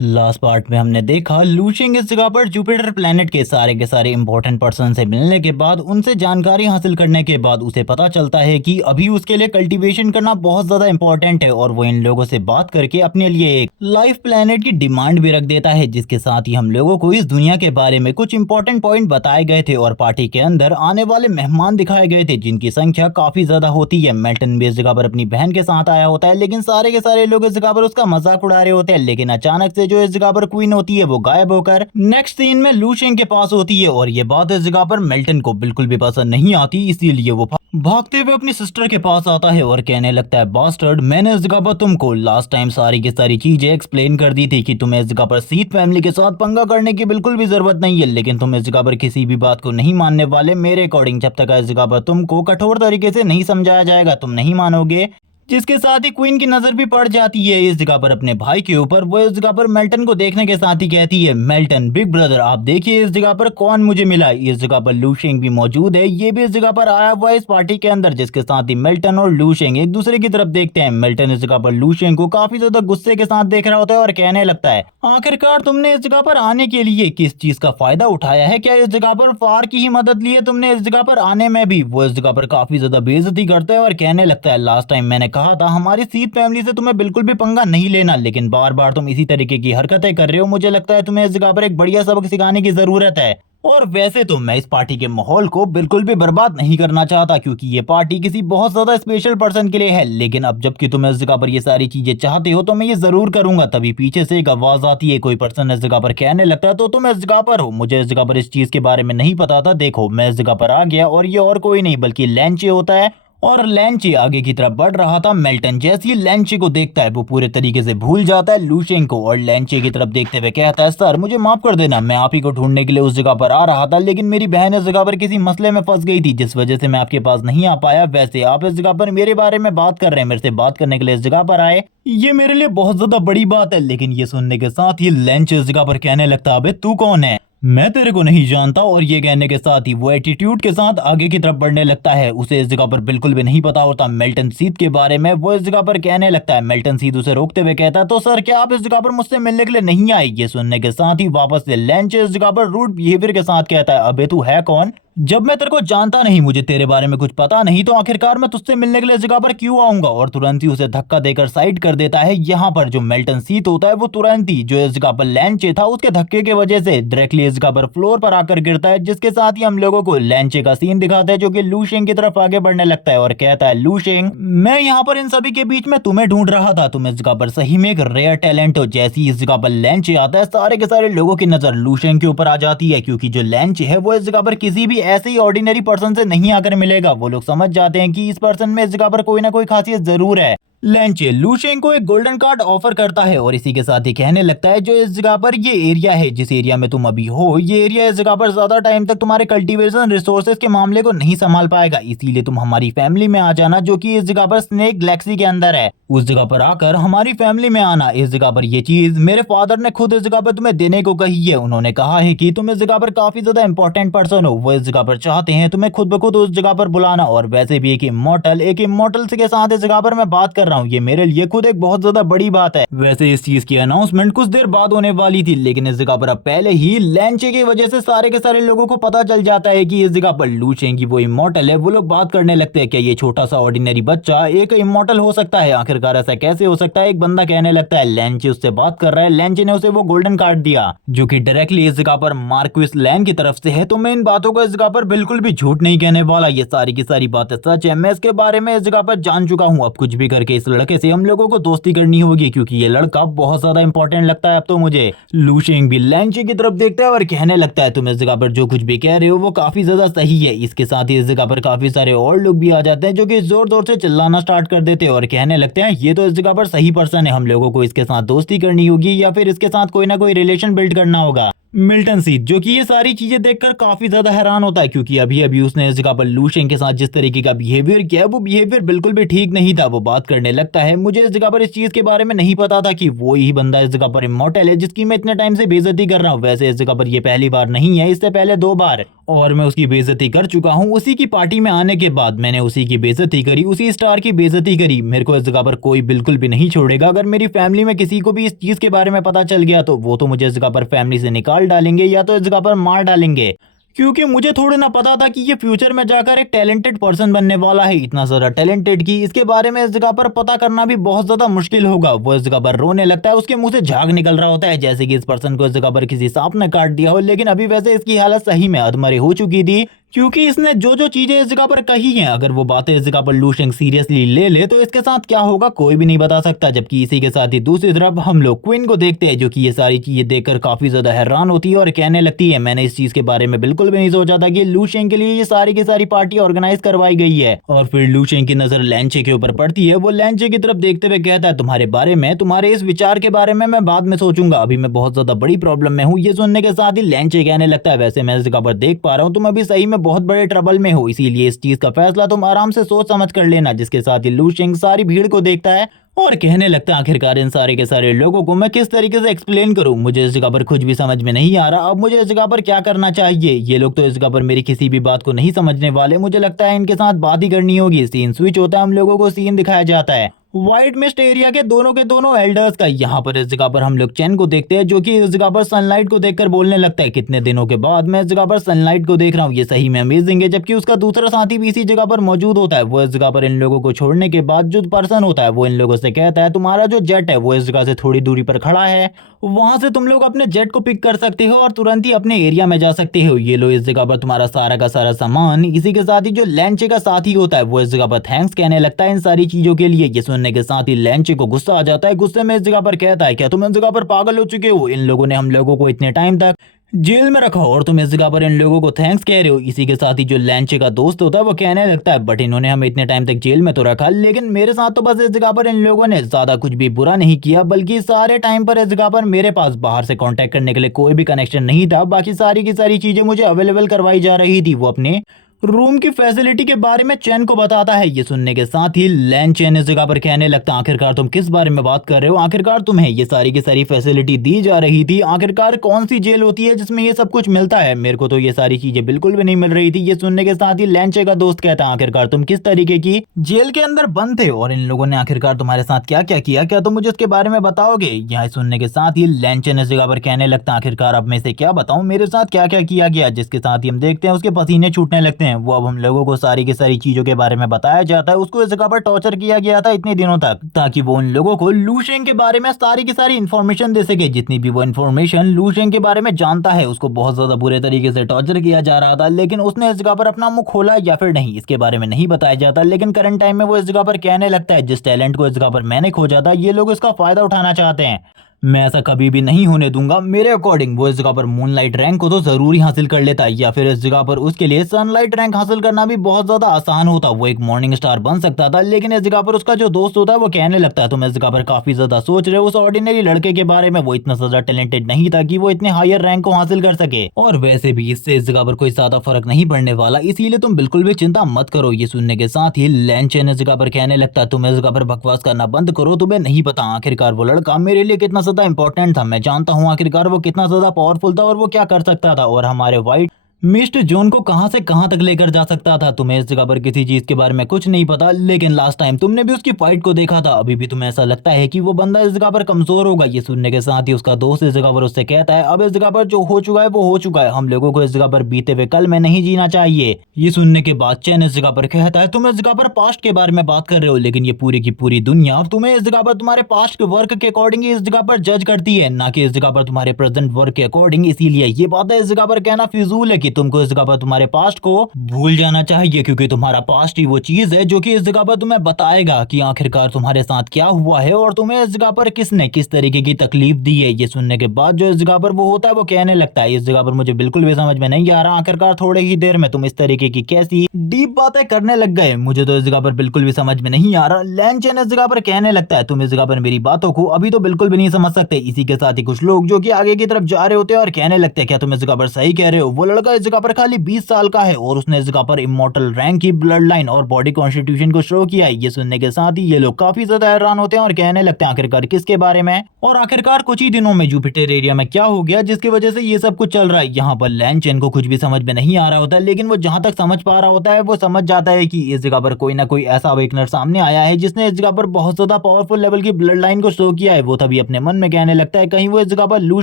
Last part में हमने देखा लूशिंग इस जगह पर जुपिटर प्लेनेट के सारे इंपॉर्टेंट पर्सन से मिलने के बाद उनसे जानकारी हासिल करने के बाद उसे पता चलता है कि अभी उसके लिए कल्टीवेशन करना बहुत ज्यादा इंपॉर्टेंट है और वो इन लोगों से बात करके अपने लिए एक लाइफ प्लेनेट की डिमांड भी रख देता है, जिसके साथ ही हम लोगों को इस दुनिया के बारे में कुछ इंपॉर्टेंट पॉइंट बताए गए थे और पार्टी के अंदर आने वाले मेहमान दिखाए गए थे जिनकी संख्या काफी ज्यादा होती है। मेल्टन भी इस जगह पर अपनी बहन के साथ आया होता है, लेकिन सारे के सारे लोग इस जगह पर उसका मजाक उड़ा रहे होते हैं। लेकिन अचानक से जो इस जगह पर क्वीन होती है वो गायब होकर नेक्स्ट सीन में लूशिंग के पास होती है और ये बात इस जगह पर मेल्टन को बिल्कुल भी पसंद नहीं आती, इसीलिए वो भागते हुए अपनी सिस्टर के पास आता है और कहने लगता है, बास्टर्ड, मैंने इस जगह पर तुमको लास्ट टाइम सारी की सारी चीजें एक्सप्लेन कर दी थी कि तुम्हें इस जगह पर सीथ फैमिली के साथ पंगा करने की बिल्कुल भी जरूरत नहीं है, लेकिन तुम इस जगह पर किसी भी बात को नहीं मानने वाले। मेरे अकॉर्डिंग जब तक इस जगह पर तुमको कठोर तरीके से नहीं समझाया जाएगा तुम नहीं मानोगे। जिसके साथ ही क्वीन की नजर भी पड़ जाती है इस जगह पर अपने भाई के ऊपर। वो इस जगह पर मेल्टन को देखने के साथ ही कहती है, मेल्टन बिग ब्रदर आप देखिए इस जगह पर कौन मुझे मिला। इस जगह पर लूशिंग भी मौजूद है, ये भी इस जगह पर आया हुआ है इस पार्टी के अंदर, जिसके साथ ही मेल्टन और लूशिंग एक दूसरे की तरफ देखते हैं। मेल्टन इस जगह पर लूशिंग को काफी ज्यादा गुस्से के साथ देख रहा होता है और कहने लगता है, आखिरकार तुमने इस जगह पर आने के लिए किस चीज का फायदा उठाया है? क्या इस जगह पर फार की ही मदद ली है तुमने इस जगह पर आने में भी? वो इस जगह पर काफी ज्यादा बेइज्जती करता है और कहने लगता है, लास्ट टाइम मैंने कहा था हमारी सीथ फैमिली से तुम्हें बिल्कुल भी पंगा नहीं लेना, लेकिन बार बार तुम इसी तरीके की हरकतें कर रहे हो। मुझे लगता है तुम्हें इस जगह पर एक बढ़िया सबक सिखाने की जरूरत है। और वैसे तो मैं इस पार्टी के माहौल को बिल्कुल भी बर्बाद नहीं करना चाहता, क्योंकि ये पार्टी किसी बहुत ज्यादा स्पेशल पर्सन के लिए है, लेकिन अब जबकि तुम इस जगह पर ये सारी चीजें चाहते हो तो मैं ये जरूर करूंगा। तभी पीछे से एक आवाज आती है, कोई पर्सन इस जगह पर कहने लगता है, तो तुम इस जगह पर हो? मुझे इस जगह पर इस चीज के बारे में नहीं पता था। देखो मैं इस जगह पर आ गया और ये और कोई नहीं बल्कि लैंचे होता है। और लैंचे आगे की तरफ बढ़ रहा था। मेल्टन जैसे ही लैंचे को देखता है वो पूरे तरीके से भूल जाता है लूशिंग को और लैंचे की तरफ देखते हुए कहता है, सर मुझे माफ कर देना, मैं आप ही को ढूंढने के लिए उस जगह पर आ रहा था, लेकिन मेरी बहन इस जगह पर किसी मसले में फंस गई थी जिस वजह से मैं आपके पास नहीं आ पाया। वैसे आप इस जगह पर मेरे बारे में बात कर रहे हैं, मेरे से बात करने के लिए इस जगह पर आए, ये मेरे लिए बहुत ज्यादा बड़ी बात है। लेकिन ये सुनने के साथ ही लैंचे इस जगह पर कहने लगता है, अबे तू कौन है? मैं तेरे को नहीं जानता। और ये कहने के साथ ही वो एटीट्यूड के साथ आगे की तरफ बढ़ने लगता है। उसे इस जगह पर बिल्कुल भी नहीं पता होता मेल्टन सीथ के बारे में। वो इस जगह पर कहने लगता है, मेल्टन सीथ उसे रोकते हुए कहता है, तो सर क्या आप इस जगह पर मुझसे मिलने के लिए नहीं आए? ये सुनने के साथ ही वापस से लैंच इस जगह पर रूड बिहेवियर के साथ कहता है, अबे तू है कौन? जब मैं तेरे को जानता नहीं, मुझे तेरे बारे में कुछ पता नहीं, तो आखिरकार मैं तुझसे मिलने के लिए इस जगह पर क्यों आऊंगा? और तुरंत ही उसे धक्का देकर साइड कर देता है। यहाँ पर जो मेल्टन सीथ होता है वो तुरंत ही जो इस जगह पर लैंचे था उसके धक्के की वजह से डायरेक्टली इस जगह पर फ्लोर पर आकर गिरता है, जिसके साथ ही हम लोगों को लैंचे का सीन दिखाता है जो कि लूशिंग की तरफ आगे बढ़ने लगता है और कहता है, लूशिंग मैं यहाँ पर इन सभी के बीच में तुम्हें ढूंढ रहा था, तुम इस जगह पर सही में एक रेयर टैलेंट हो। जैसी इस जगह पर लैंचे आता है सारे के सारे लोगों की नजर लूशिंग के ऊपर आ जाती है, क्योंकि जो लैंचे है वो इस जगह पर किसी भी ऐसे ही ऑर्डिनरी पर्सन से नहीं आकर मिलेगा। वो लोग समझ जाते हैं कि इस पर्सन में इस जगह पर कोई ना कोई खासियत जरूर है। लैंचे लूशिंग को एक गोल्डन कार्ड ऑफर करता है और इसी के साथ ही कहने लगता है, जो इस जगह पर ये एरिया है, जिस एरिया में तुम अभी हो, ये एरिया इस जगह पर ज्यादा टाइम तक तुम्हारे कल्टीवेशन रिसोर्सेज के मामले को नहीं संभाल पाएगा, इसीलिए तुम हमारी फैमिली में आ जाना, जो कि इस जगह पर स्नेक गैलेक्सी के अंदर है। उस जगह पर आकर हमारी फैमिली में आना। इस जगह पर ये चीज मेरे फादर ने खुद इस जगह पर तुम्हें देने को कही है। उन्होंने कहा है कि तुम इस जगह पर काफी ज्यादा इंपॉर्टेंट पर्सन हो। वो इस जगह पर चाहते हैं तुम्हें खुद ब खुद उस जगह पर बुलाना। और वैसे भी एक इमोर्टल के साथ इस जगह पर मैं बात कर रहा हूँ, ये मेरे लिए खुद एक बहुत ज्यादा बड़ी बात है। वैसे इस चीज की अनाउंसमेंट कुछ देर बाद होने वाली थी, लेकिन इस जगह पर अब पहले ही लैंचे की वजह से सारे के सारे लोगों को पता चल जाता है कि इस जगह पर लूशिंग की वो इमोर्टल है। वो लोग बात करने लगते हैं, क्या ये छोटा सा ऑर्डिनरी बच्चा एक इमोर्टल हो सकता है? आखिरकार ऐसा कैसे हो सकता है? एक बंदा कहने लगता है, लैंचे उससे बात कर रहा है, लैंचे ने उसे वो गोल्डन कार्ड दिया जो कि डायरेक्टली इस जगह पर मार्क्विस लैन की तरफ से है। तो मैं इन बातों को इस जगह पर बिल्कुल भी झूठ नहीं कहने वाला, ये सारी की सारी बातें सच है। मैं इसके बारे में इस जगह पर जान चुका हूँ। अब कुछ भी करके इस लड़के से हम लोगों को दोस्ती करनी होगी, क्योंकि ये लड़का बहुत ज्यादा इंपॉर्टेंट लगता है अब तो मुझे। लूशिंग भी लैंचे की तरफ देखता है और कहने लगता है, तुम इस जगह पर जो कुछ भी कह रहे हो वो काफी ज्यादा सही है। इसके साथ ही इस जगह पर काफी सारे और लोग भी आ जाते हैं जो कि जोर जोर से चिल्लाना स्टार्ट कर देते हैं और कहने लगते हैं, ये तो इस जगह पर सही पर्सन है, हम लोगों को इसके साथ दोस्ती करनी होगी या फिर इसके साथ कोई ना कोई रिलेशन बिल्ड करना होगा। मिल्टन सीड, जो कि ये सारी चीजें देखकर काफी ज्यादा हैरान होता है, क्योंकि अभी अभी उसने इस जगह पर लूशेंग के साथ जिस तरीके का बिहेवियर किया वो बिहेवियर बिल्कुल भी ठीक नहीं था। वो बात करने लगता है, मुझे इस जगह पर इस चीज के बारे में नहीं पता था कि वो ही बंदा इस जगह पर इमॉर्टल है जिसकी मैं इतने टाइम से बेइज्जती कर रहा हूँ। वैसे इस जगह पर ये पहली बार नहीं है, इससे पहले 2 बार और मैं उसकी बेइज्जती कर चुका हूँ। उसी की पार्टी में आने के बाद मैंने उसी की बेइज्जती करी, उसी स्टार की बेइज्जती करी। मेरे को इस जगह पर कोई बिल्कुल भी नहीं छोड़ेगा। अगर मेरी फैमिली में किसी को भी इस चीज के बारे में पता चल गया तो वो तो मुझे इस जगह पर फैमिली से निकाल डालेंगे या तो इस जगह पर मार डालेंगे, क्योंकि मुझे थोड़ा ना पता था कि ये फ्यूचर में जाकर एक टैलेंटेड पर्सन बनने वाला है। इतना ज्यादा टैलेंटेड कि इसके बारे में इस जगह पर पता करना भी बहुत ज्यादा मुश्किल होगा। वो इस जगह पर रोने लगता है, उसके मुंह से झाग निकल रहा होता है जैसे कि इस पर्सन को इस जगह पर किसी सांप ने काट दिया हो। लेकिन अभी वैसे इसकी हालत सही में अधमरे हो चुकी थी, क्योंकि इसने जो जो चीजें इस जगह पर कही हैं, अगर वो बातें इस जगह पर लूशेंग सीरियसली ले ले तो इसके साथ क्या होगा कोई भी नहीं बता सकता। जबकि इसी के साथ ही दूसरी तरफ हम लोग क्वीन को देखते हैं, जो कि ये सारी चीजें देखकर काफी ज्यादा हैरान होती है और कहने लगती है, मैंने इस चीज के बारे में बिल्कुल भी नहीं सोचा था कि लूशेंग के लिए ये सारी की सारी पार्टी ऑर्गेनाइज करवाई गई है। और फिर लूशेंग की नजर लैंचे के ऊपर पड़ती है। वो लैंचे की तरफ देखते हुए कहता है, तुम्हारे बारे में, तुम्हारे इस विचार के बारे में मैं बाद में सोचूंगा, अभी मैं बहुत ज्यादा बड़ी प्रॉब्लम में हूँ। ये सुनने के साथ ही लैंचे कहने लगता है, वैसे मैं इस जगह पर देख पा रहा हूँ तुम अभी सही में बहुत बड़े ट्रबल में हो, इसीलिए इस चीज का फैसला तुम आराम से सोच समझ कर लेना। जिसके साथ ही लूशेंग सारी भीड़ को देखता है और कहने लगता है, आखिरकार इन सारे के सारे लोगों को मैं किस तरीके से एक्सप्लेन करूं, मुझे इस जगह पर कुछ भी समझ में नहीं आ रहा। अब मुझे इस जगह पर क्या करना चाहिए? ये लोग तो इस जगह पर मेरी किसी भी बात को नहीं समझने वाले। मुझे लगता है इनके साथ बात ही करनी होगी। सीन स्विच होता है, हम लोगों को सीन दिखाया जाता है व्हाइट मिस्ट एरिया के दोनों एल्डर्स का। यहाँ पर इस जगह पर हम लोग चैन को देखते हैं, जो कि इस जगह पर सनलाइट को देखकर बोलने लगता है, कितने दिनों के बाद मैं इस जगह पर सनलाइट को देख रहा हूँ, ये सही में अमेजिंग है। जबकि उसका दूसरा साथी भी इसी जगह पर मौजूद होता है। वो इस जगह पर इन लोगों को छोड़ने के बाद जो पर्सन होता है वो इन लोगों से कहता है, तुम्हारा जो जेट है वो इस जगह से थोड़ी दूरी पर खड़ा है, वहां से तुम लोग अपने जेट को पिक कर सकते हो और तुरंत ही अपने एरिया में जा सकते हो। ये लो इस जगह पर तुम्हारा सारा का सारा सामान। इसी के साथ ही जो लैंचे का साथी होता है वो इस जगह पर थैंक्स कहने लगता है इन सारी चीजों के लिए। ये सुनने के साथ ही लैंचे को गुस्सा आ जाता है। गुस्से में इस जगह पर कहता है, क्या तुम इस जगह पर पागल हो चुके हो? इन लोगों ने हम लोगों को इतने टाइम तक जेल में रखा और तुम इस जगह पर इन लोगों को थैंक्स कह रहे हो। इसी के साथ ही जो लैंचे का दोस्त होता है वो कहने लगता है, बट इन्होंने हमें इतने टाइम तक जेल में तो रखा, लेकिन मेरे साथ तो बस इस जगह पर इन लोगों ने ज्यादा कुछ भी बुरा नहीं किया, बल्कि सारे टाइम पर इस जगह पर मेरे पास बाहर से कांटेक्ट करने के लिए कोई भी कनेक्शन नहीं था। बाकी सारी की सारी चीजें मुझे अवेलेबल करवाई जा रही थी। वो अपने रूम की फैसिलिटी के बारे में चैन को बताता है। ये सुनने के साथ ही लैन चैन इस जगह पर कहने लगता है, आखिरकार तुम किस बारे में बात कर रहे हो? आखिरकार तुम्हें ये सारी की सारी फैसिलिटी दी जा रही थी? आखिरकार कौन सी जेल होती है जिसमें ये सब कुछ मिलता है? मेरे को तो ये सारी चीजें बिल्कुल भी नहीं मिल रही थी। ये सुनने के साथ ही लैंचे का दोस्त कहता है, आखिरकार तुम किस तरीके की जेल के अंदर बंद थे और इन लोगों ने आखिरकार तुम्हारे साथ क्या क्या किया? क्या तुम मुझे उसके बारे में बताओगे? यह सुनने के साथ ही लैंचन इस जगह पर कहने लगता है, आखिरकार अब मैं से क्या बताऊं, मेरे साथ क्या क्या किया गया? जिसके साथ ही हम देखते हैं उसके पसीने छूटने लगते हैं। वो अब हम लोगों को सारी की सारी चीजों के बारे में बताया जाता है। उसको इस जगह पर टॉर्चर किया गया था इतने दिनों तक, ताकि वो उन लोगों को लूशेंग के बारे में सारी की सारी इन्फॉर्मेशन दे सके। जितनी भी वो इन्फॉर्मेशन लूशेंग के बारे में जानता है उसको बहुत ज्यादा बुरे तरीके से टॉर्चर किया जा रहा था, लेकिन उसने इस जगह पर अपना मुंह खोला या फिर नहीं इसके बारे में नहीं बताया जाता। लेकिन करंट टाइम में वो इस जगह पर कहने लगता है, जिस टैलेंट को इस जगह पर मैंने खोजा था ये लोग इसका फायदा उठाना चाहते हैं, मैं ऐसा कभी भी नहीं होने दूंगा। मेरे अकॉर्डिंग वो इस जगह पर मूनलाइट रैंक को तो जरूर ही हासिल कर लेता है, या फिर इस जगह पर उसके लिए सनलाइट रैंक हासिल करना भी बहुत ज्यादा आसान होता। वो एक मॉर्निंग स्टार बन सकता था। लेकिन इस जगह पर उसका जो दोस्त होता है वो कहने लगता है, तुम इस जगह पर काफी ज्यादा सोच रहे हो उस ऑर्डिनरी लड़के के बारे में। वो इतना ज्यादा टैलेंटेड नहीं था कि वो इतने हायर रैंक को हासिल कर सके, और वैसे भी इससे इस जगह पर कोई ज्यादा फर्क नहीं पड़ने वाला, इसीलिए तुम बिल्कुल भी चिंता मत करो। ये सुनने के साथ ही लैंचेन इस जगह पर कहने लगता है, तुम इस जगह पर बकवास करना बंद करो, तुम्हें नहीं पता आखिरकार वो लड़का मेरे लिए कितना ज्यादा इंपॉर्टेंट था। मैं जानता हूं आखिरकार वो कितना ज्यादा पावरफुल था और वो क्या कर सकता था, और हमारे व्हाइट मिस्ट जोन को कहां से कहां तक लेकर जा सकता था। तुम्हें इस जगह पर किसी चीज के बारे में कुछ नहीं पता, लेकिन लास्ट टाइम तुमने भी उसकी फाइट को देखा था। अभी भी तुम्हें ऐसा लगता है कि वो बंदा इस जगह पर कमजोर होगा। ये सुनने के साथ ही उसका दोस्त इस जगह पर उससे कहता है, अब इस जगह पर जो हो चुका है वो हो चुका है, हम लोगों को इस जगह पर बीते हुए कल में नहीं जीना चाहिए। ये सुनने के बाद चैन इस जगह पर कहता है, तुम इस जगह पर पास्ट के बारे में बात कर रहे हो, लेकिन ये पूरी की पूरी दुनिया तुम्हें इस जगह पर तुम्हारे पास्ट के वर्क के अकॉर्डिंग इस जगह पर जज करती है, ना कि इस जगह पर तुम्हारे प्रेजेंट वर्क के अकॉर्डिंग। इसीलिए ये बात है इस जगह पर कहना फिजूल है कि कि तुमको इस जगह पर तुम्हारे पास्ट को भूल जाना चाहिए, क्योंकि तुम्हारा पास्ट ही वो चीज है जो कि इस जगह पर तुम्हें बताएगा कि आखिरकार तुम्हारे साथ क्या हुआ है और तुम्हें इस जगह पर किसने किस तरीके की तकलीफ दी है। ये सुनने के बाद जो इस जगह पर वो होता है वो कहने लगता है, इस जगह पर मुझे बिल्कुल भी समझ में नहीं आ रहा, आखिरकार थोड़े ही देर में तुम इस तरीके की कैसी डीप बातें करने लग गए, मुझे तो इस जगह पर बिल्कुल भी समझ में नहीं आ रहा। लैन चेन इस जगह पर कहने लगता है, तुम इस जगह पर मेरी बातों को अभी तो बिल्कुल भी नहीं समझ सकते। इसी के साथ ही कुछ लोग जो कि आगे की तरफ जा रहे होते हैं और कहने लगते हैं, क्या तुम इस जगह पर सही कह रहे हो? वो लड़का इस जगह पर खाली 20 साल का है और उसने इस जगह पर इमॉर्टल रैंक की ब्लड लाइन और बॉडी कॉन्स्टिट्यूशन को शो किया है। ये सुनने के साथ ही ये लोग काफी ज्यादा हैरान होते हैं और कहने लगते हैं, आखिरकार किसके बारे में और आखिरकार कुछ ही दिनों में जुपिटर एरिया में क्या हो गया जिसकी वजह से ये सब कुछ चल रहा है। यहाँ पर लैन चेन को कुछ भी समझ में नहीं आ रहा होता है, लेकिन वो जहां तक समझ पा रहा होता है वो समझ जाता है कि इस जगह पर कोई ना कोई ऐसा अवेकनर सामने आया है जिसने इस जगह पर बहुत ज्यादा पावरफुल लेवल की ब्लड लाइन को शो किया है। वो तभी अपने मन में कहने लगता है, कहीं वो इस जगह पर लू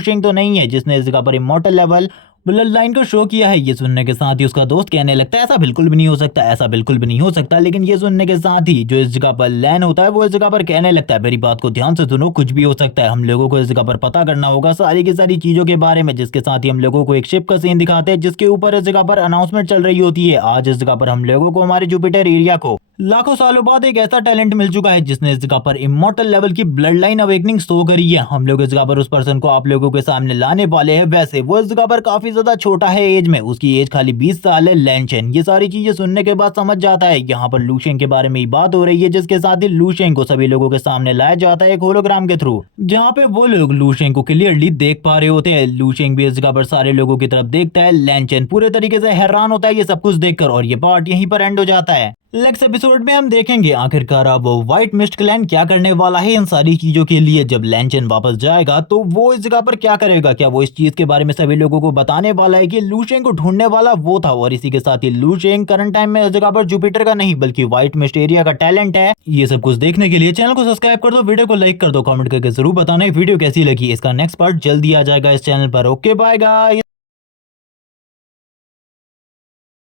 शेंग तो नहीं है जिसने इस जगह पर इमॉर्टल लेवल ब्लड लाइन को शो किया है। ये सुनने के साथ ही उसका दोस्त कहने लगता है, ऐसा बिल्कुल भी नहीं हो सकता, ऐसा बिल्कुल भी नहीं हो सकता। लेकिन ये सुनने के साथ ही जो इस जगह पर लैन होता है वो इस जगह पर कहने लगता है, मेरी बात को ध्यान से सुनो, कुछ भी हो सकता है, हम लोगों को इस जगह पर पता करना होगा सारी की सारी चीजों के बारे में। जिसके साथ ही हम लोगों को एक शिप का सीन दिखाते हैं जिसके ऊपर इस जगह पर अनाउंसमेंट चल रही होती है। आज इस जगह पर हम लोगों को हमारे जुपिटर एरिया को लाखों सालों बाद एक ऐसा टैलेंट मिल चुका है जिसने इस जगह पर इमॉर्टल लेवल की ब्लड लाइन अवेकनिंग शो करी है। हम लोग इस जगह पर उस पर्सन को आप लोगों के सामने लाने वाले हैं। वैसे वो इस जगह पर काफी ज्यादा छोटा है एज में, उसकी एज खाली 20 साल है। लैन चेन ये सारी चीजें सुनने के बाद समझ जाता है यहाँ पर लू शेंग के बारे में ही बात हो रही है, जिसके साथ ही लू शेंग को सभी लोगों के सामने लाया जाता है एक होलोग्राम के थ्रू, जहाँ पे वो लोग लू शेंग को क्लियरली देख पा रहे होते हैं। लू शेंग भी इस जगह पर सारे लोगों की तरफ देखता है। लैन चेन पूरे तरीके से हैरान होता है ये सब कुछ देखकर और ये पार्ट यहीं पर एंड हो जाता है। नेक्स्ट एपिसोड में हम देखेंगे आखिरकार अब व्हाइट मिस्ट क्लैन क्या करने वाला है इन सारी चीजों के लिए। जब लैन चेन वापस जाएगा तो वो इस जगह पर क्या करेगा, क्या वो इस चीज के बारे में सभी लोगों को बताने वाला है कि लू शेंग को ढूंढने वाला वो था। और इसी के साथ ही लू शेंग करंट टाइम में इस जगह पर जुपिटर का नहीं बल्कि व्हाइट मिस्ट एरिया का टैलेंट है। ये सब कुछ देखने के लिए चैनल को सब्सक्राइब कर दो, वीडियो को लाइक कर दो, कमेंट करके जरूर बताना वीडियो कैसी लगी। इसका नेक्स्ट पार्ट जल्दी आ जाएगा इस चैनल पर। Okay bye guys.